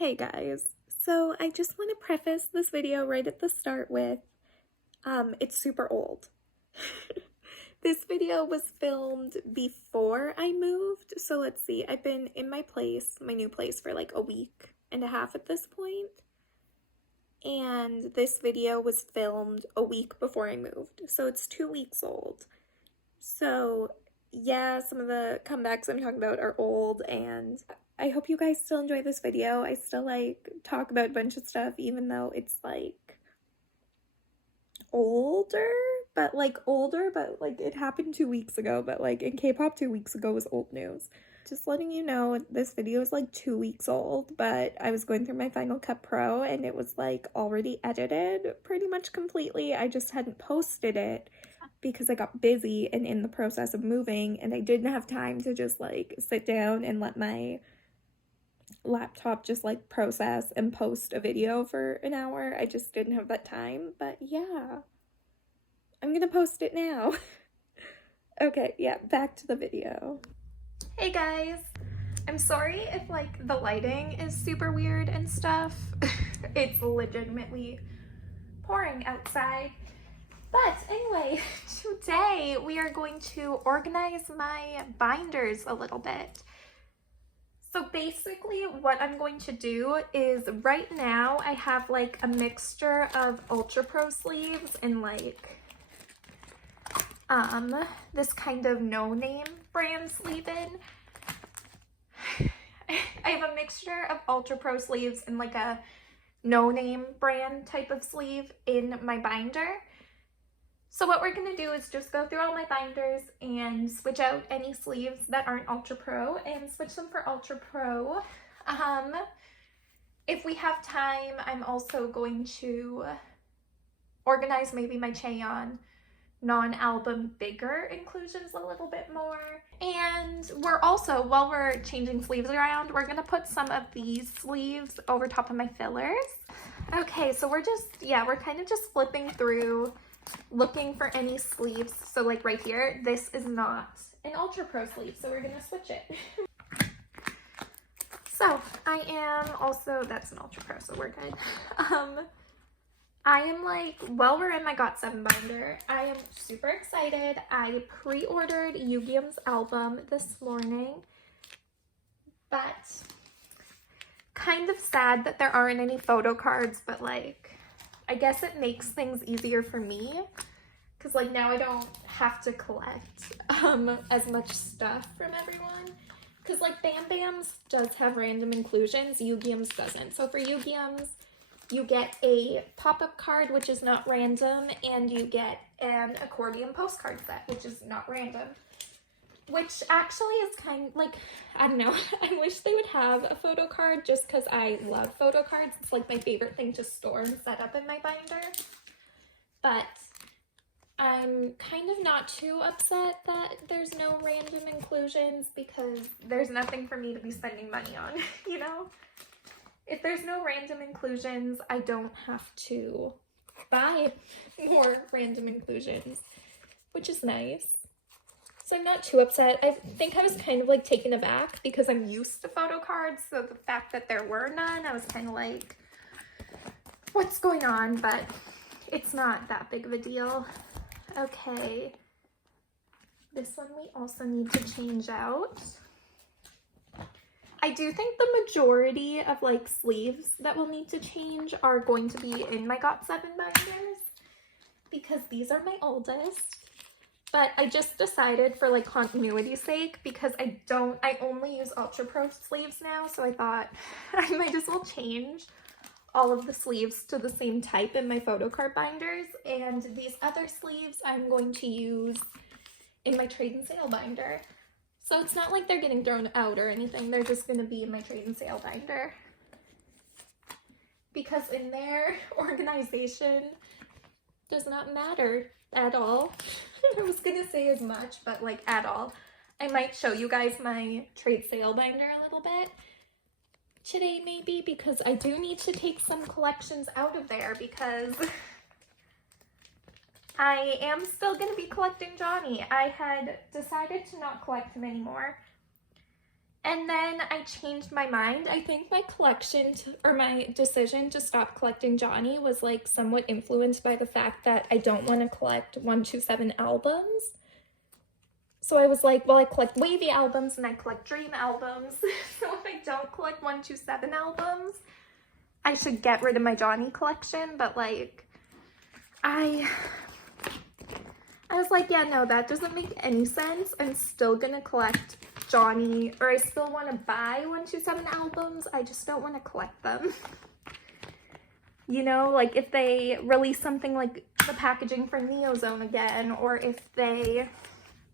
Hey guys, so I just want to preface this video right at the start with, it's super old. This video was filmed before I moved, so let's see, I've been in my new place for like a week and a half at this point, and this video was filmed a week before I moved, so it's 2 weeks old. So yeah, some of the comebacks I'm talking about are old, and I hope you guys still enjoy this video. I still talk about a bunch of stuff even though it's older, but it happened 2 weeks ago, but in K-pop 2 weeks ago was old news. Just letting you know, this video is 2 weeks old, but I was going through my Final Cut Pro and it was already edited pretty much completely. I just hadn't posted it because I got busy and in the process of moving, and I didn't have time to just sit down and let my laptop just process and post a video for an hour. I just didn't have that time, but yeah, I'm gonna post it now. Okay, yeah, back to the video. Hey guys, I'm sorry if the lighting is super weird and stuff. It's legitimately pouring outside. But anyway, today we are going to organize my binders a little bit. So basically what I'm going to do is right now I have a mixture of Ultra Pro sleeves and this kind of no-name brand sleeve in. I have a mixture of Ultra Pro sleeves and a no-name brand type of sleeve in my binder. So what we're gonna do is just go through all my binders and switch out any sleeves that aren't Ultra Pro and switch them for Ultra Pro. If we have time, I'm also going to organize maybe my Cheon non-album bigger inclusions a little bit more. And we're also, while we're changing sleeves around, we're gonna put some of these sleeves over top of my fillers. Okay, so we're kind of just flipping through looking for any sleeves. So right here, this is not an Ultra Pro sleeve, so we're gonna switch it. So I am also, that's an Ultra Pro, so we're good. I am while we're in my GOT7 binder, I am super excited. I pre-ordered Yugyeom's album this morning, but kind of sad that there aren't any photo cards, but I guess it makes things easier for me because now I don't have to collect as much stuff from everyone, because Bambam's does have random inclusions, Yugyeom's doesn't. So for Yugyeom's, you get a pop-up card, which is not random, and you get an accordion postcard set, which is not random. Which actually is kind of I don't know, I wish they would have a photo card just because I love photo cards. It's my favorite thing to store and set up in my binder. But I'm kind of not too upset that there's no random inclusions because there's nothing for me to be spending money on, you know? If there's no random inclusions, I don't have to buy more random inclusions, which is nice. So I'm not too upset. I think I was kind of taken aback because I'm used to photo cards, so the fact that there were none, I was kind of what's going on? But it's not that big of a deal. Okay, this one we also need to change out. I do think the majority of sleeves that we'll need to change are going to be in my GOT7 binders because these are my oldest. But I just decided for continuity's sake, because I only use Ultra Pro sleeves now, so I thought I might as well change all of the sleeves to the same type in my photo card binders, and these other sleeves I'm going to use in my trade and sale binder. So it's not they're getting thrown out or anything, they're just gonna be in my trade and sale binder. Because in their organization does not matter at all. I was gonna say as much, but at all. I might show you guys my trade sale binder a little bit today maybe, because I do need to take some collections out of there because I am still gonna be collecting Johnny. I had decided to not collect him anymore And then I changed my mind. I think my or my decision to stop collecting Johnny was like somewhat influenced by the fact that I don't want to collect 127 albums. So I was like, well, I collect Wavy albums and I collect Dream albums. So if I don't collect 127 albums, I should get rid of my Johnny collection. But like, I was like, yeah, no, that doesn't make any sense. I'm still gonna collect Johnny, or I still want to buy 127 albums. I just don't want to collect them. You know, like if they release something like the packaging for Neozone again, or if they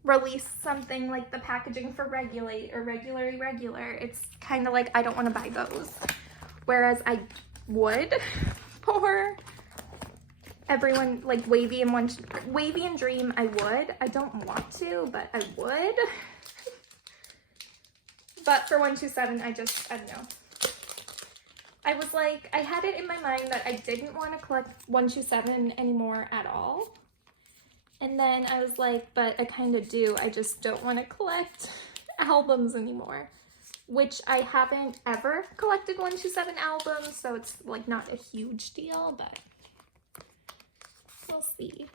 release something like the packaging for Regulate or Regular, it's kind of like I don't want to buy those. Whereas I would for everyone, like Wavy and Dream, I would. I don't want to, but I would. But for 127, I don't know. I was like, I had it in my mind that I didn't want to collect 127 anymore at all. And then I was like, but I kind of do. I just don't want to collect albums anymore. Which I haven't ever collected 127 albums, so it's like not a huge deal, but we'll see.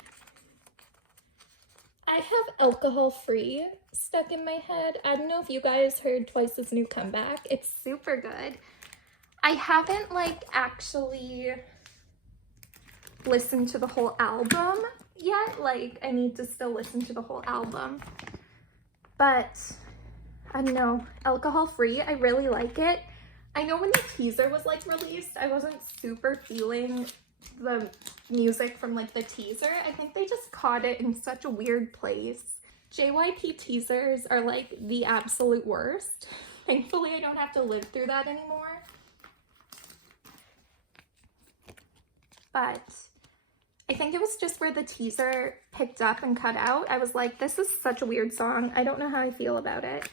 I have Alcohol Free stuck in my head. I don't know if you guys heard Twice's new comeback. It's super good. I haven't like actually listened to the whole album yet. Like I need to still listen to the whole album. But I don't know, Alcohol Free, I really like it. I know when the teaser was like released, I wasn't super feeling the music from like the teaser. I think they just caught it in such a weird place. JYP teasers are like the absolute worst. Thankfully, I don't have to live through that anymore. But I think it was just where the teaser picked up and cut out. I was like, this is such a weird song. I don't know how I feel about it.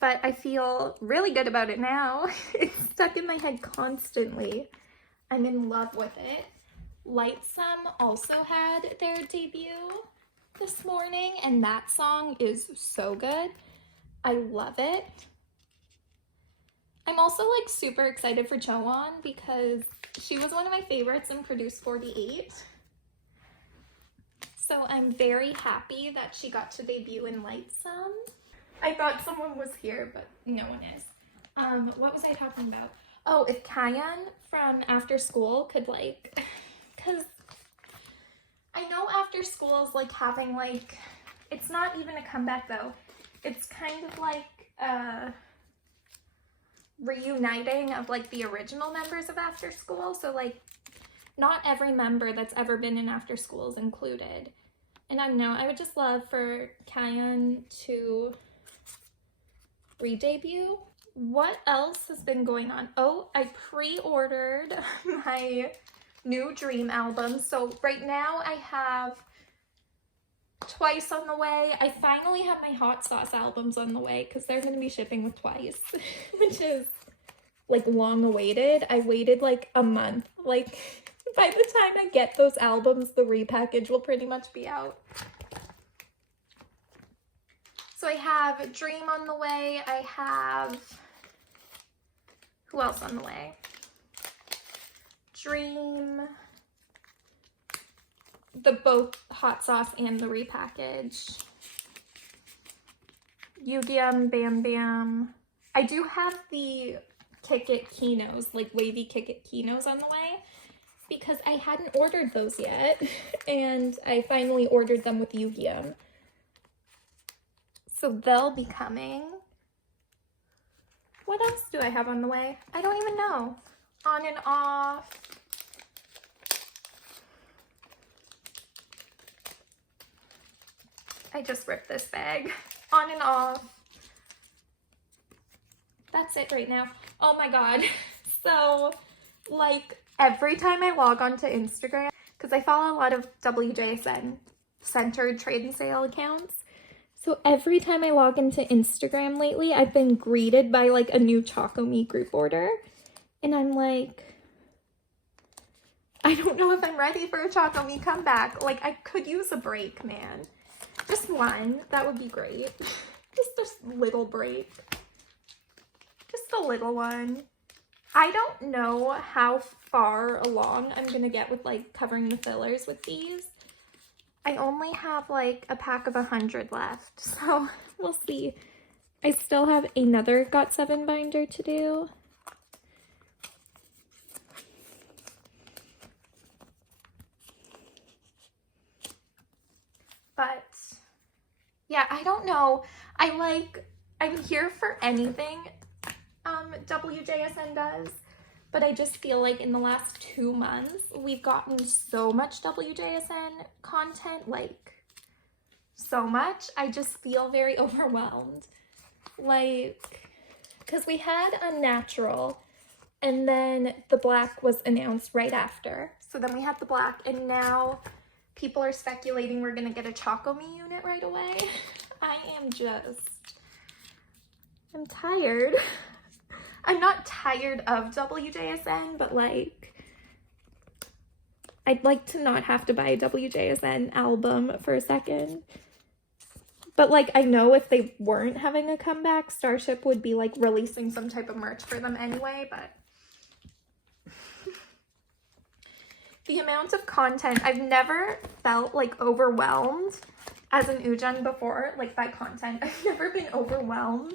But I feel really good about it now. It's stuck in my head constantly. I'm in love with it. Lightsome also had their debut this morning, and that song is so good. I love it. I'm also like super excited for Choan because she was one of my favorites in Produce 48. So I'm very happy that she got to debut in Lightsome. I thought someone was here, but no one is. What was I talking about? Oh, if Kyan from After School could like, because I know After School is like having like, it's not even a comeback though. It's kind of like reuniting of like the original members of After School. So like not every member that's ever been in After School is included. And I don't know, I would just love for Kyan to re-debut. What else has been going on? Oh, I pre-ordered my new Dream album. So right now I have Twice on the way. I finally have my Hot Sauce albums on the way because they're going to be shipping with Twice, which is like long awaited. I waited like a month. Like by the time I get those albums, the repackage will pretty much be out. So I have Dream on the way. I have, who else on the way? Dream, both Hot Sauce and the repackage. Yugyeom, Bambam. I do have the Kick It Kinos, like Wavy Kick It Kinos on the way because I hadn't ordered those yet and I finally ordered them with Yugyeom. So they'll be coming. What else do I have on the way? I don't even know. On and off. I just ripped this bag. On and off. That's it right now. Oh my god. So, like, every time I log onto Instagram, because I follow a lot of WJSN centered trade and sale accounts. So every time I log into Instagram lately, I've been greeted by like a new Choco Me group order. And I'm like, I don't know if I'm ready for a Choco Me comeback. Like I could use a break, man. Just one, that would be great. Just a little break. just a little one. I don't know how far along I'm gonna get with like covering the fillers with these. I only have like a pack of 100 left, so we'll see. I still have another Got7 binder to do. But yeah, I don't know. I'm here for anything WJSN does, but I just feel like in the last 2 months, we've gotten so much WJSN content, like so much. I just feel very overwhelmed. Like, because we had Unnatural, and then the black was announced right after. So then we had the black, and now people are speculating we're gonna get a Choco-Me unit right away. I'm tired. I'm not tired of WJSN, but like, I'd like to not have to buy a WJSN album for a second. But like, I know if they weren't having a comeback, Starship would be like releasing some type of merch for them anyway, but the amount of content, I've never felt like overwhelmed as an Ujan before, like by content. I've never been overwhelmed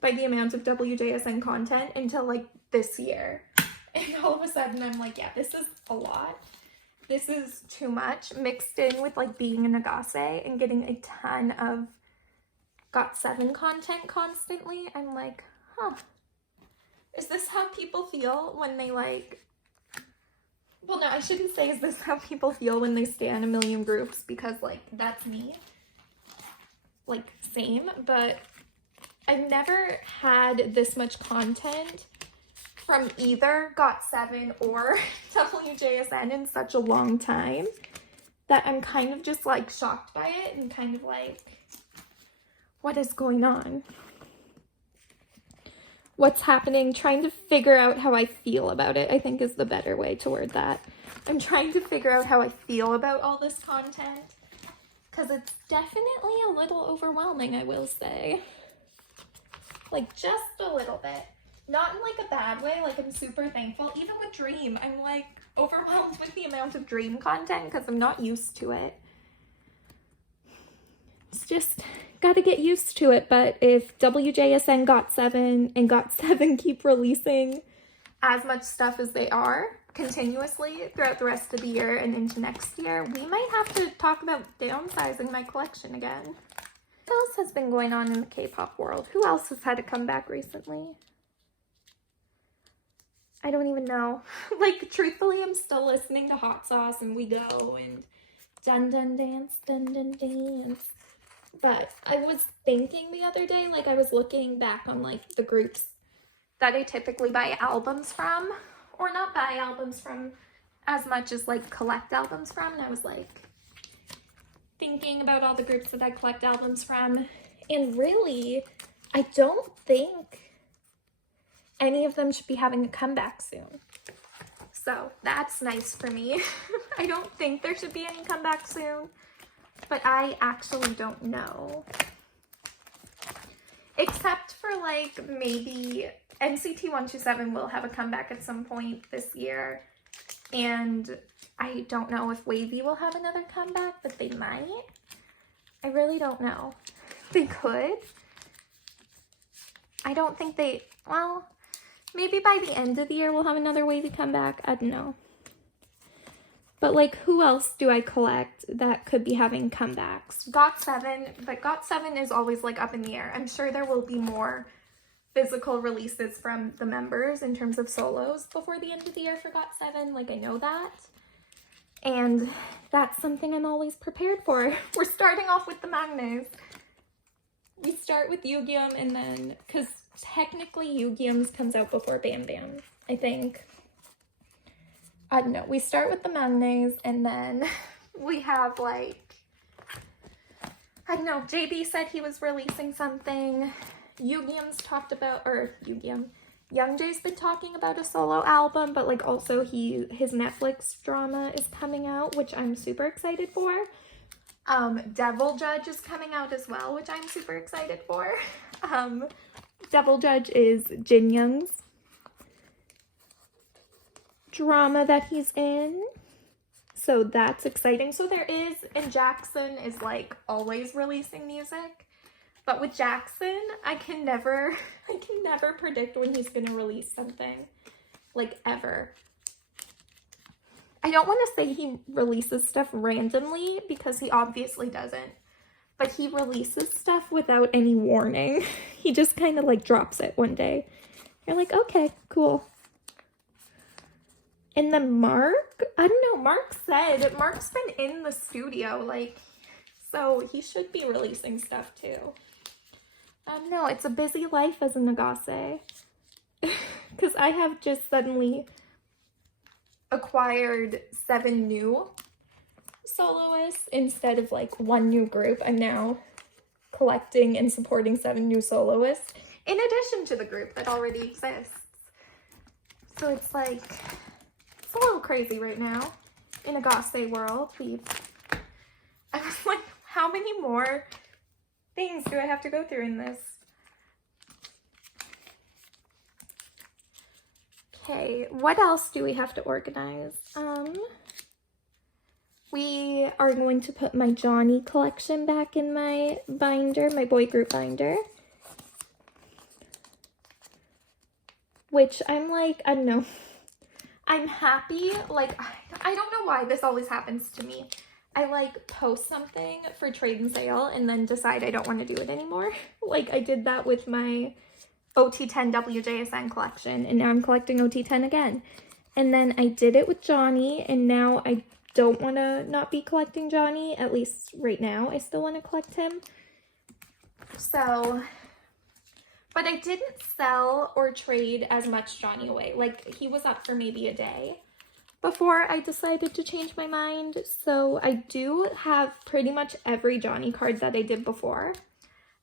by the amount of WJSN content until like this year. And all of a sudden I'm like, yeah, this is a lot. This is too much, mixed in with like being in Nagase and getting a ton of Got7 content constantly. I'm like, huh, is this how people feel when they like, well, no, I shouldn't say is this how people feel when they stay on a million groups, because like that's me, like same, but I've never had this much content from either Got7 or WJSN in such a long time that I'm kind of just like shocked by it and kind of like, what is going on? What's happening? Trying to figure out how I feel about it, I think is the better way to word that. I'm trying to figure out how I feel about all this content, because it's definitely a little overwhelming, I will say. Like, just a little bit. Not in like a bad way, like I'm super thankful. Even with Dream, I'm like overwhelmed with the amount of Dream content because I'm not used to it. It's just gotta get used to it. But if WJSN Got7 and Got7 keep releasing as much stuff as they are continuously throughout the rest of the year and into next year, we might have to talk about downsizing my collection again. What else has been going on in the K-pop world? Who else has had a comeback recently? I don't even know. Like, truthfully, I'm still listening to Hot Sauce and We Go and Dun Dun Dance, Dun Dun Dance. But I was thinking the other day, like I was looking back on like the groups that I typically buy albums from, or not buy albums from as much as like collect albums from, and I was like thinking about all the groups that I collect albums from, and really, I don't think any of them should be having a comeback soon. So that's nice for me. I don't think there should be any comeback soon, but I actually don't know. Except for like maybe NCT 127 will have a comeback at some point this year, and I don't know if Wavy will have another comeback, but they might. I really don't know. They could. I don't think they, well, maybe by the end of the year we'll have another Wavy comeback. I don't know. But like, who else do I collect that could be having comebacks? Got7, but Got7 is always like up in the air. I'm sure there will be more physical releases from the members in terms of solos before the end of the year for Got7. Like, I know that. And that's something I'm always prepared for. We're starting off with the Magnes. We start with Yugyeom, and then, because technically Yugyeom's comes out before Bambam, I think. I don't know. We start with the Magnes, and then we have like, I don't know, JB said he was releasing something. Yugyeom's talked about, or Yugyeom, Youngjae's been talking about a solo album, but like also his Netflix drama is coming out, which I'm super excited for. Devil Judge is coming out as well, which I'm super excited for. Devil Judge is Jin Young's drama that he's in. So that's exciting. So there is, and Jackson is like always releasing music. But with Jackson, I can never predict when he's gonna release something. Like, ever. I don't want to say he releases stuff randomly, because he obviously doesn't. But he releases stuff without any warning. He just kind of like drops it one day. You're like, okay, cool. And then Mark, I don't know, Mark's been in the studio, like, so he should be releasing stuff too. I don't know, it's a busy life as a Nagase. Because I have just suddenly acquired 7 new soloists instead of like 1 new group. I'm now collecting and supporting 7 new soloists in addition to the group that already exists. So it's like, it's a little crazy right now in Nagase world. I was like, how many more things do I have to go through in this? Okay, what else do we have to organize? We are going to put my Johnny collection back in my binder, my boy group binder. Which I'm like, I don't know. I'm happy, like, I don't know why this always happens to me. I like post something for trade and sale and then decide I don't want to do it anymore. Like I did that with my OT10 WJSN collection, and now I'm collecting OT10 again. And then I did it with Johnny, and now I don't want to not be collecting Johnny, at least right now. I still want to collect him. So, but I didn't sell or trade as much Johnny away. Like, he was up for maybe a day before I decided to change my mind. So I do have pretty much every Johnny card that I did before.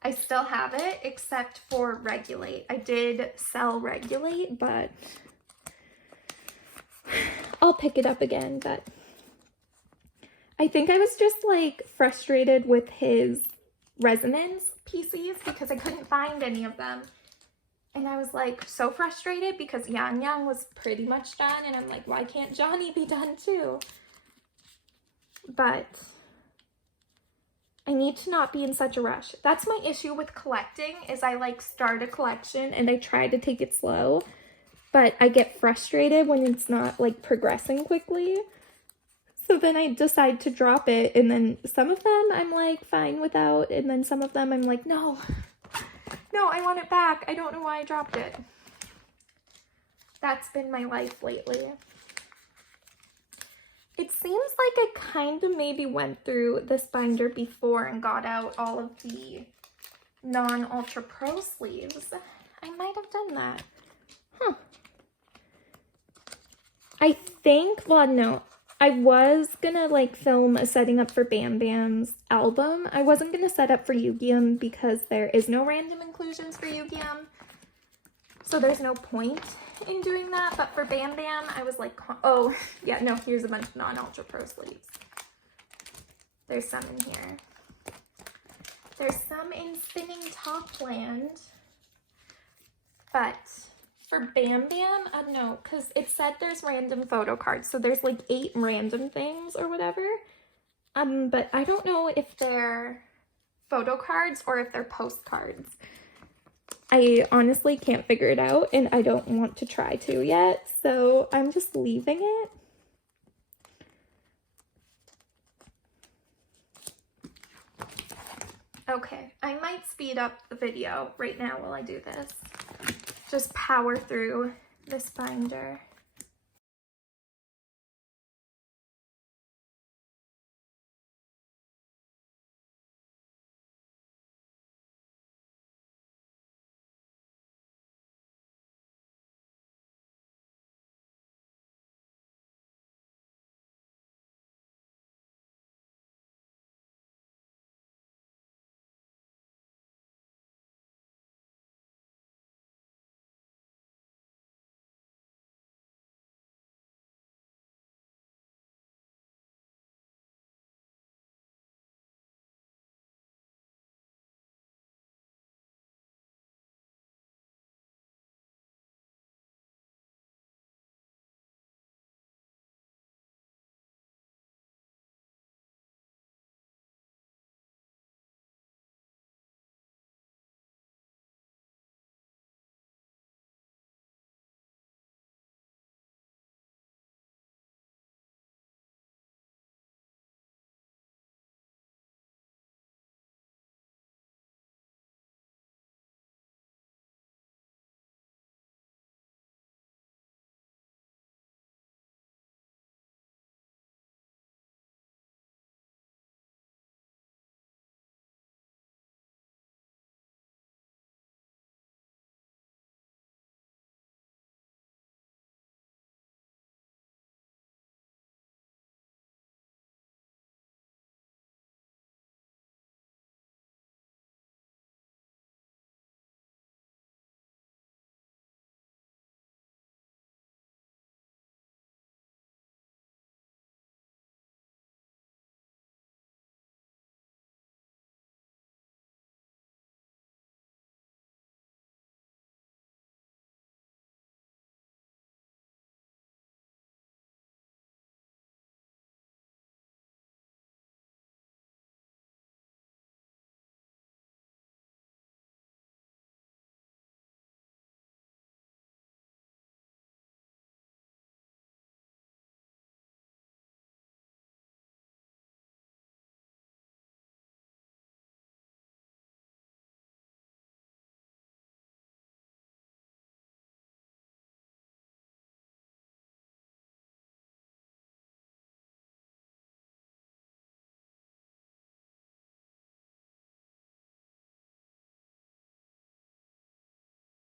I still have it, except for Regulate. I did sell Regulate, but I'll pick it up again. But I think I was just like frustrated with his resonance PCs because I couldn't find any of them. And I was like so frustrated because Yang Yang was pretty much done, and I'm like, why can't Johnny be done too? But I need to not be in such a rush. That's my issue with collecting, is I like start a collection and I try to take it slow, but I get frustrated when it's not like progressing quickly. So then I decide to drop it, and then some of them I'm like fine without, and then some of them I'm like, no, I want it back. I don't know why I dropped it. That's been my life lately. It seems like I kind of maybe went through this binder before and got out all of the non-Ultra Pro sleeves. I might have done that. Huh. I think, well, no. I was gonna like film a setting up for Bam Bam's album. I wasn't gonna set up for Yu-Gi-Um because there is no random inclusions for Yu-Gi-Um. So there's no point in doing that. But for Bam Bam, I was like, oh, yeah, no, here's a bunch of non-Ultra Pro sleeves. There's some in here. There's some in Spinning Topland. But for Bam Bam, I don't know, because it said there's random photo cards. So there's like 8 random things or whatever. But I don't know if they're photo cards or if they're postcards. I honestly can't figure it out, and I don't want to try to yet. So I'm just leaving it. Okay, I might speed up the video right now while I do this. Just power through this binder.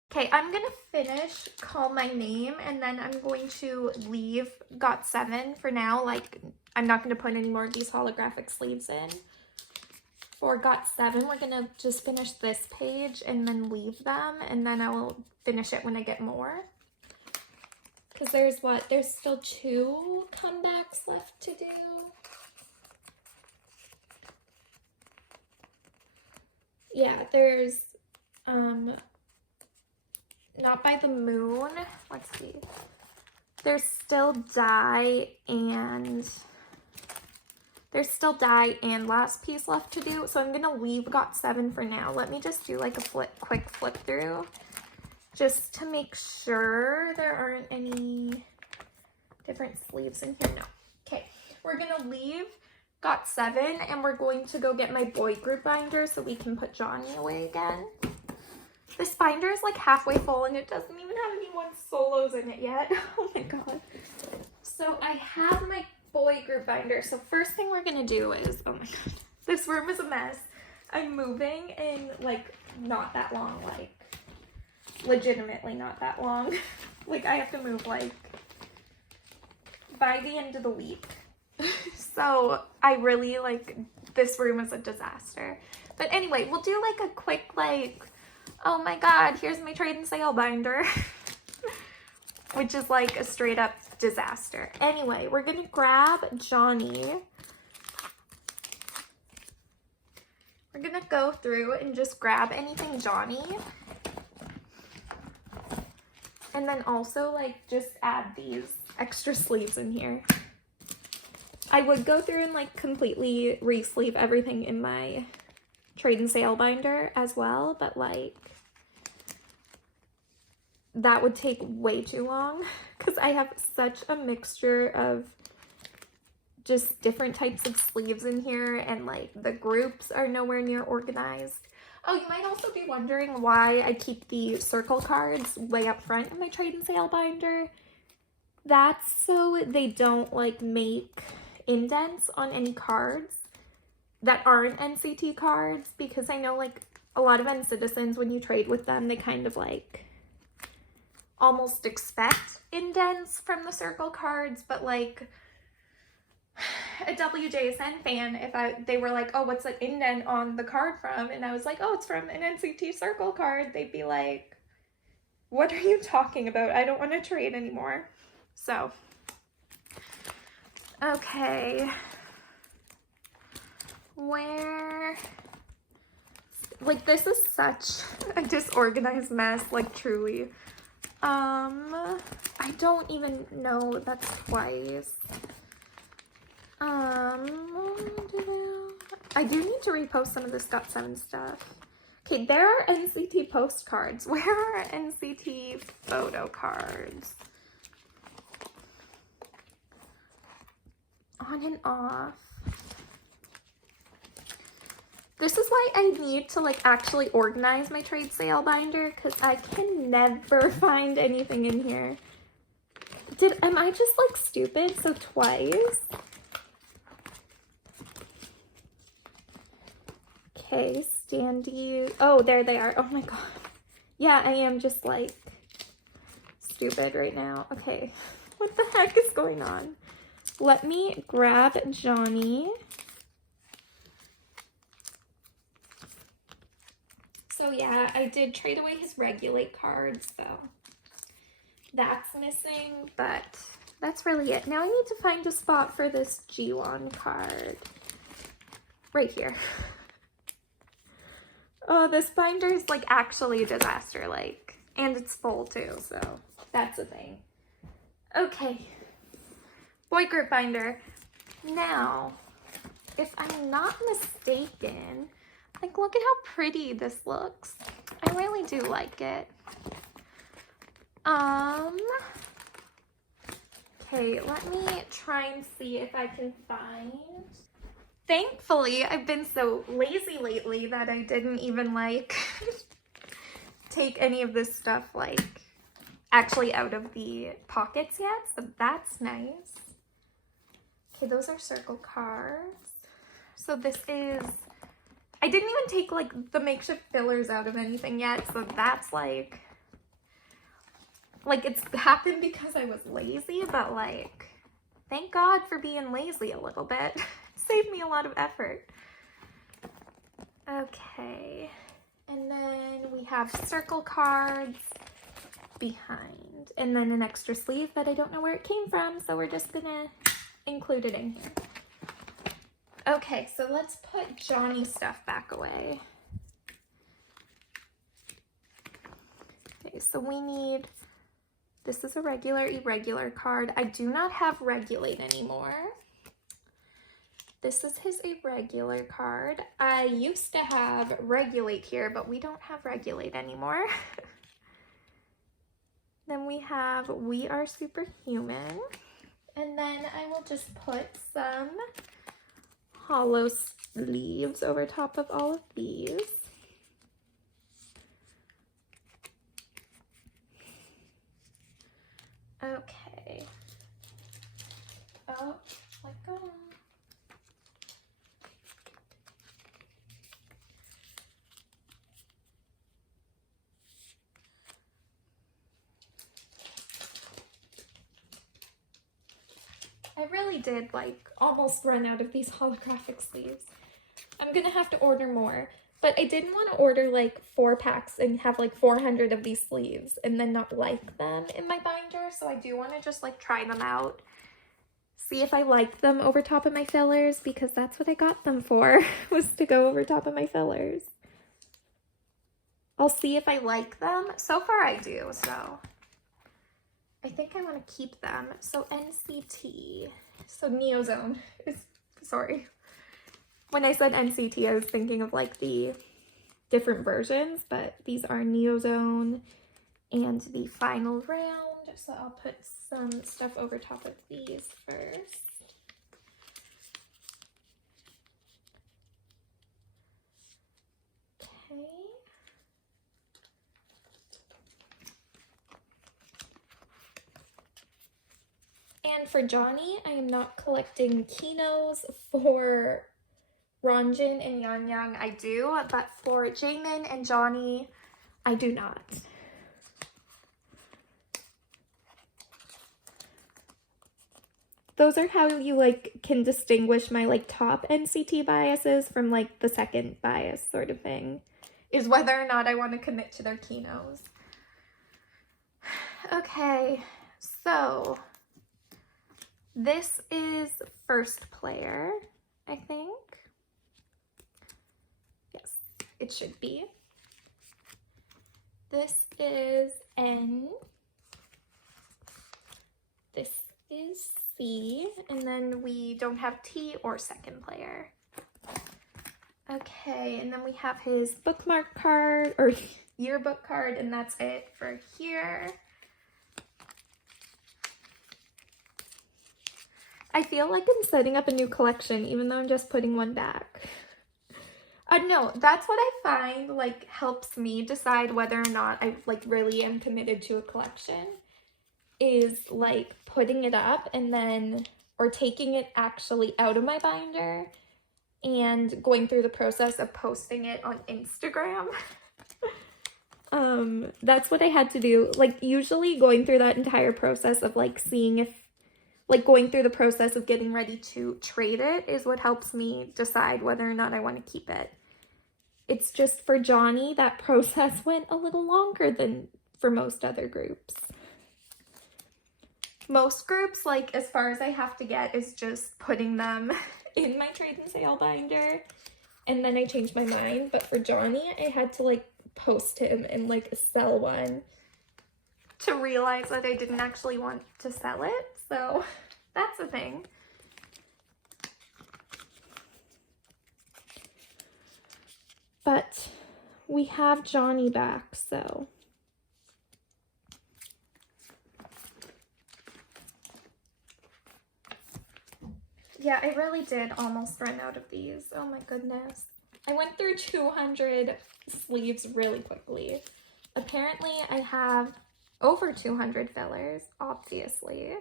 Okay, I'm gonna finish Call My Name, and then I'm going to leave Got 7 for now. Like, I'm not gonna put any more of these holographic sleeves in. For Got 7, we're gonna just finish this page and then leave them, and then I will finish it when I get more. Because there's still 2 comebacks left to do. Yeah, there's, Not by the Moon. Let's see. There's still Die and Last Piece left to do. So I'm going to leave Got 7 for now. Let me just do like a quick flip through. Just to make sure there aren't any different sleeves in here. No. Okay. We're going to leave Got 7 and we're going to go get my boy group binder so we can put Johnny away again. This binder is like halfway full and it doesn't even have anyone's solos in it yet. Oh my god. So I have my boy group binder. So first thing we're gonna do is, oh my god, this room is a mess. I'm moving in like not that long, like legitimately not that long. Like I have to move like by the end of the week. So I really like, this room is a disaster. But anyway, we'll do like a quick like, oh my god, here's my trade and sale binder. Which is like a straight up disaster. Anyway, we're gonna grab Johnny. We're gonna go through and just grab anything Johnny. And then also like just add these extra sleeves in here. I would go through and like completely re-sleeve everything in my trade and sale binder as well, but like that would take way too long because I have such a mixture of just different types of sleeves in here, and like the groups are nowhere near organized. Oh, you might also be wondering why I keep the circle cards way up front in my trade and sale binder. That's so they don't like make indents on any cards that aren't NCT cards, because I know like a lot of NCitizens, when you trade with them, they kind of like almost expect indents from the circle cards, but like a WJSN fan, if they were like, oh, what's that indent on the card from? And I was like, oh, it's from an NCT circle card. They'd be like, what are you talking about? I don't want to trade anymore. So, okay. Like, this is such a disorganized mess, like, truly. I don't even know, that's twice. I do need to repost some of this Got 7 stuff. Okay, there are NCT postcards. Where are NCT photo cards? On and off. This is why I need to like actually organize my trade sale binder, because I can never find anything in here. Am I just like stupid? So twice. Okay, standees. Oh, there they are. Oh my god. Yeah, I am just like stupid right now. Okay, what the heck is going on? Let me grab Johnny. So yeah, I did trade away his regulate cards, so that's missing, but that's really it. Now I need to find a spot for this Jiwon card. Right here. Oh, this binder is like actually a disaster, like, and it's full too, so that's a thing. Okay. Boy group binder. Now, if I'm not mistaken, like, look at how pretty this looks. I really do like it. Okay, let me try and see if I can find. Thankfully, I've been so lazy lately that I didn't even like take any of this stuff like actually out of the pockets yet, so that's nice. Okay, those are circle cards. So this is, I didn't even take like the makeshift fillers out of anything yet, so that's like Like, it's happened because I was lazy, but like, thank God for being lazy a little bit. Saved me a lot of effort. Okay, and then we have circle cards behind, and then an extra sleeve that I don't know where it came from, so we're just gonna include it in here. Okay, so let's put Johnny's stuff back away. Okay, so we need, this is a regular, irregular card. I do not have Regulate anymore. This is his irregular card. I used to have Regulate here, but we don't have Regulate anymore. Then we have We Are Superhuman. And then I will just put some hollow sleeves over top of all of these. Okay. Oh my God. I really did like almost run out of these holographic sleeves. I'm gonna have to order more, but I didn't want to order like 4 packs and have like 400 of these sleeves and then not like them in my binder. So I do want to just like try them out, see if I like them over top of my fillers, because that's what I got them for, was to go over top of my fillers. I'll see if I like them. So far I do, so I think I want to keep them. So NCT, so Neozone, sorry. When I said NCT, I was thinking of like the different versions, but these are Neozone and the final round. So I'll put some stuff over top of these first. Okay. And for Johnny, I am not collecting Kinos. For Ranjin and Yang I do, but for Jaemin and Johnny, I do not. Those are how you like can distinguish my like top NCT biases from like the second bias sort of thing, is whether or not I want to commit to their Kinos. Okay, so this is first player, I think. Yes, it should be. This is N. This is C. And then we don't have T or second player. Okay, and then we have his bookmark card, or yearbook card, and that's it for here. I feel like I'm setting up a new collection, even though I'm just putting one back. No, that's what I find like helps me decide whether or not I like really am committed to a collection, is like putting it up and then, or taking it actually out of my binder and going through the process of posting it on Instagram. That's what I had to do. Like usually going through that entire process of like seeing if, like going through the process of getting ready to trade it is what helps me decide whether or not I want to keep it. It's just for Johnny, that process went a little longer than for most other groups. Most groups, like as far as I have to get is just putting them in my trade and sale binder, and then I changed my mind. But for Johnny, I had to like post him and like sell one to realize that I didn't actually want to sell it. So that's the thing. But we have Johnny back, so. Yeah, I really did almost run out of these. Oh my goodness. I went through 200 sleeves really quickly. Apparently I have over 200 fillers, obviously.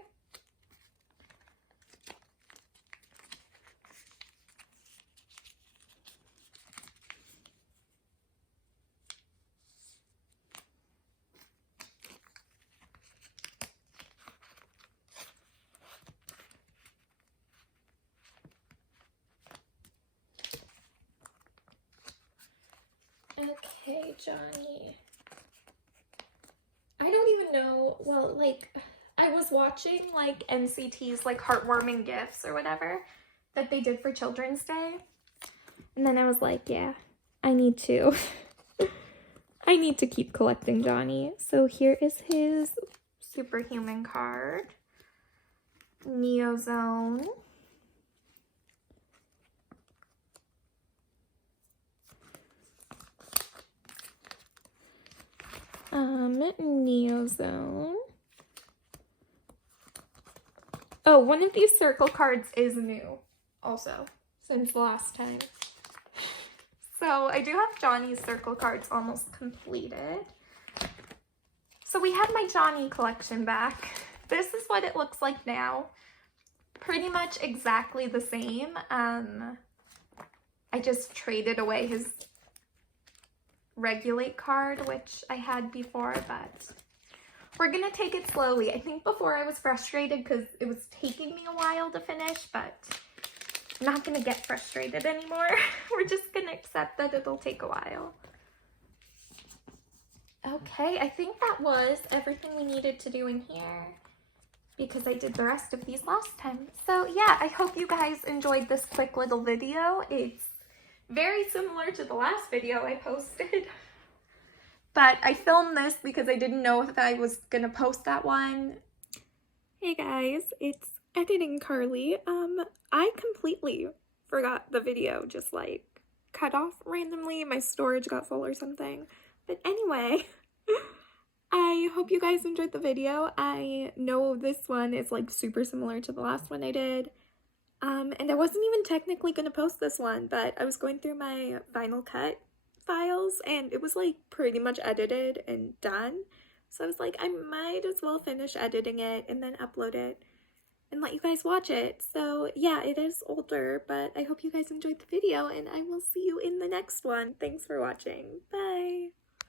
my Johnny. I don't even know, well, like, I was watching, like, NCT's, like, heartwarming gifts or whatever that they did for Children's Day. And then I was like, yeah, I need to. I need to keep collecting Johnny. So here is his Superhuman card. Neozone. Neozone. Oh, one of these circle cards is new also since the last time. So I do have Johnny's circle cards almost completed. So we have my Johnny collection back. This is what it looks like now. Pretty much exactly the same. I just traded away his Regulate card, which I had before, but we're gonna take it slowly. I think before I was frustrated because it was taking me a while to finish, but I'm not gonna get frustrated anymore. We're just gonna accept that it'll take a while. Okay, I think that was everything we needed to do in here because I did the rest of these last time. So yeah, I hope you guys enjoyed this quick little video. It's very similar to the last video I posted, but I filmed this because I didn't know if I was gonna post that one. Hey guys, it's Editing Carly. I completely forgot the video just like cut off randomly. My storage got full or something. But anyway, I hope you guys enjoyed the video. I know this one is like super similar to the last one I did. And I wasn't even technically going to post this one, but I was going through my Final Cut files and it was like pretty much edited and done. So I was like, I might as well finish editing it and then upload it and let you guys watch it. So yeah, it is older, but I hope you guys enjoyed the video and I will see you in the next one. Thanks for watching. Bye!